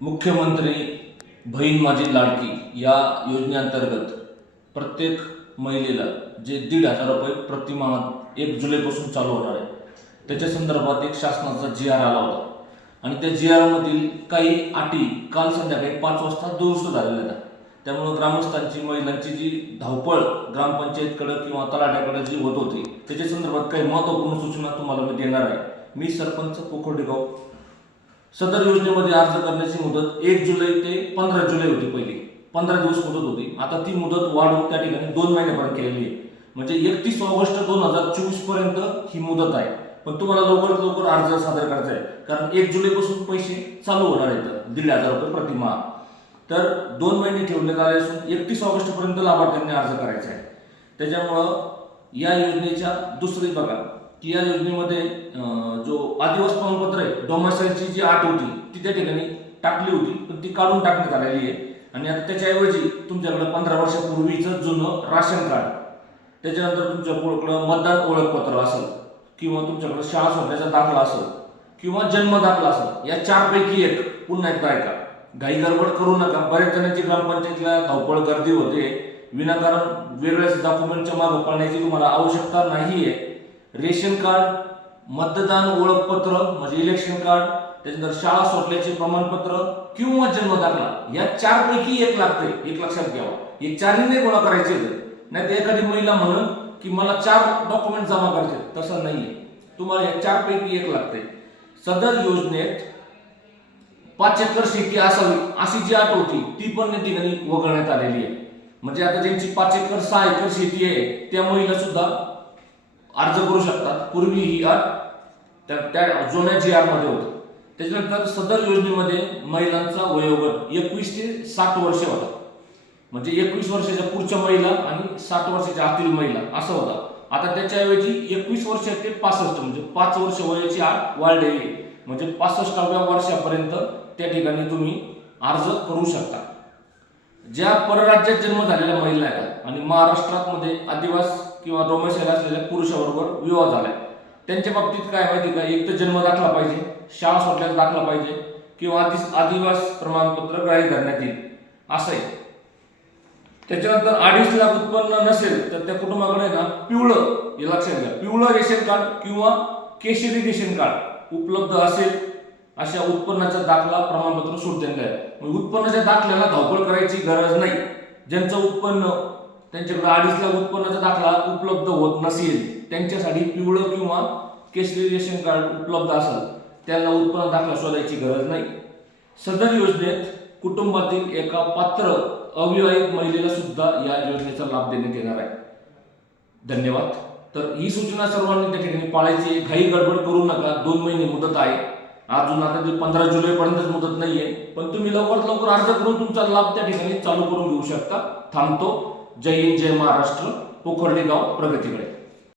मुख्यमंत्री बहीण माझी लाडकी या योजनेअंतर्गत प्रत्येक महिलेला जे दीड हजार रुपये प्रतिमाह एक जुलैपासून चालू होणार आहे. त्याच्या संदर्भात एक शासनाचा जी आर आला होता. आणि त्या जी आरमधील काही अटी काल संध्याकाळी पाच वाजता दुरुस्त झालेल्या होत्या त्यामुळं ग्रामस्थांची महिलांची जी धावपळ ग्रामपंचायतकडं किंवा तलाट्याकडे जी होत होती त्याच्या संदर्भात काही महत्त्वपूर्ण सूचना तुम्हाला मी देणार आहे. मी सरपंच पोखर्डेगाव सदर योजनेमध्ये अर्ज करण्याची मुदत एक जुलै ते पंधरा जुलै होती पहिली. पंधरा दिवस मुदत होती. आता ती मुदत वाढवून त्या ठिकाणी दोन महिन्यापर्यंत केलेली आहे. म्हणजे एकतीस ऑगस्ट दोन हजार चोवीसपर्यंत ही मुदत आहे. पण तुम्हाला लवकरात लवकर अर्ज सादर करायचा आहे. कारण एक जुलैपासून पैसे चालू होणार आहेत. दीड हजार रुपये प्रतिमा. तर दोन महिने ठेवण्यात आले असून एकतीस ऑगस्ट पर्यंत लाभार्थ्यांनी अर्ज करायचा आहे. त्याच्यामुळं या योजनेच्या दुसरी बघा की या योजनेमध्ये जो आदिवास प्रमाणपत्र डोमासाईलची जी आट होती ती त्या ठिकाणी टाकली होती. पण ती काढून टाकण्यात आलेली आहे. आणि आता त्याच्याऐवजी तुमच्याकडं पंधरा वर्षापूर्वीचं जुनं राशन कार्ड त्याच्यानंतर तुमच्याकडं मतदान ओळखपत्र असेल किंवा तुमच्याकडं शाळा सोडण्याचा दाखला असेल किंवा जन्म दाखला असेल या चारपैकी एक पुन्हा एकदा ऐका. घाई गडबड करू नका. बऱ्याच जणांची ग्रामपंचायतीला धावपळ गर्दी होते. विनाकारण वेगळ्याच डॉक्युमेंटच्या मागे पळण्याची तुम्हाला आवश्यकता नाहीये. रेशन कार्ड मतदान ओळखपत्र म्हणजे इलेक्शन कार्ड त्याच्यानंतर शाळा सोडल्याचे प्रमाणपत्र किंवा जन्म दाखला या चारपैकी एक लागते एक लक्षात घ्यावा. हे चारही नाही गोळा करायचे नाही तर एखादी महिला म्हणून की मला चार डॉक्युमेंट जमा करायचे तसं नाहीये. तुम्हाला या चार पैकी एक लागते सदर योजनेत पाच एकर शेती असावी अशी जी अट होती ती पण या ठिकाणी वगळण्यात आलेली आहे. म्हणजे आता ज्यांची पाच एकर सहा एकर शेती आहे त्या महिला सुद्धा अर्ज करू शकतात. पूर्वी ही अट त्या त्या जुन्या जी आरमध्ये होती. त्याच्यानंतर सदर योजनेमध्ये महिलांचा वयोगट एकवीस ते साठ वर्ष होता. म्हणजे एकवीस वर्षाच्या पुढच्या महिला आणि साठ वर्षाच्या आतील महिला असं होता. आता त्याच्याऐवजी एकवीस वर्ष ते पासष्ट म्हणजे पाच वर्ष वयाची आठ वाढलेली आहे. म्हणजे पासष्टाव्या वर्षापर्यंत त्या ठिकाणी तुम्ही अर्ज करू शकता. ज्या परराज्यात जन्म झालेल्या महिला आहेत आणि महाराष्ट्रात मध्ये आदिवास किंवा रोमशैल असलेल्या पुरुषाबरोबर विवाह झालाय त्यांच्या बाबतीत काय माहिती का? एक तर जन्म दाखला पाहिजे शाळा सोडल्याचा दाखला पाहिजे किंवा आदिवास प्रमाणपत्र ग्राह्य धरण्यात येईल असं आहे त्याच्यानंतर अडीच लाख उत्पन्न नसेल तर त्या कुटुंबाकडे ना पिवळं हे लक्षात घ्या पिवळं रेशन कार्ड किंवा केशरी रेशन कार्ड उपलब्ध असेल अशा उत्पन्नाचा दाखला प्रमाणपत्र सोडलेलं आहे. उत्पन्नाच्या दाखल्याला धावपळ करायची गरज नाही. ज्यांचं उत्पन्न त्यांच्याकडे अडीच लाख उत्पन्नाचा दाखला उपलब्ध होत नसेल त्यांच्यासाठी पिवळं किंवा केसरी रेशन कार्ड उपलब्ध असेल त्यांना उत्पन्न दाखला शोधायची गरज नाही. सदर योजनेत कुटुंबातील एका पात्र अविवाहित महिलेला सुद्धा या योजनेचा लाभ देण्यात येणार आहे. धन्यवाद. तर ही सूचना सर्वांनी त्या ठिकाणी पाळायची घाई गडबड करू नका. दोन महिने मुदत आहे. अजून आता ते पंधरा जुलैपर्यंतच मुदत नाहीये. पण तुम्ही लवकरात लवकर अर्ज करून तुमचा लाभ त्या ठिकाणी चालू करून घेऊ शकता. थांबतो. जय हिंद जय महाराष्ट्र. पोखर्डे गाव प्रगतीकडे.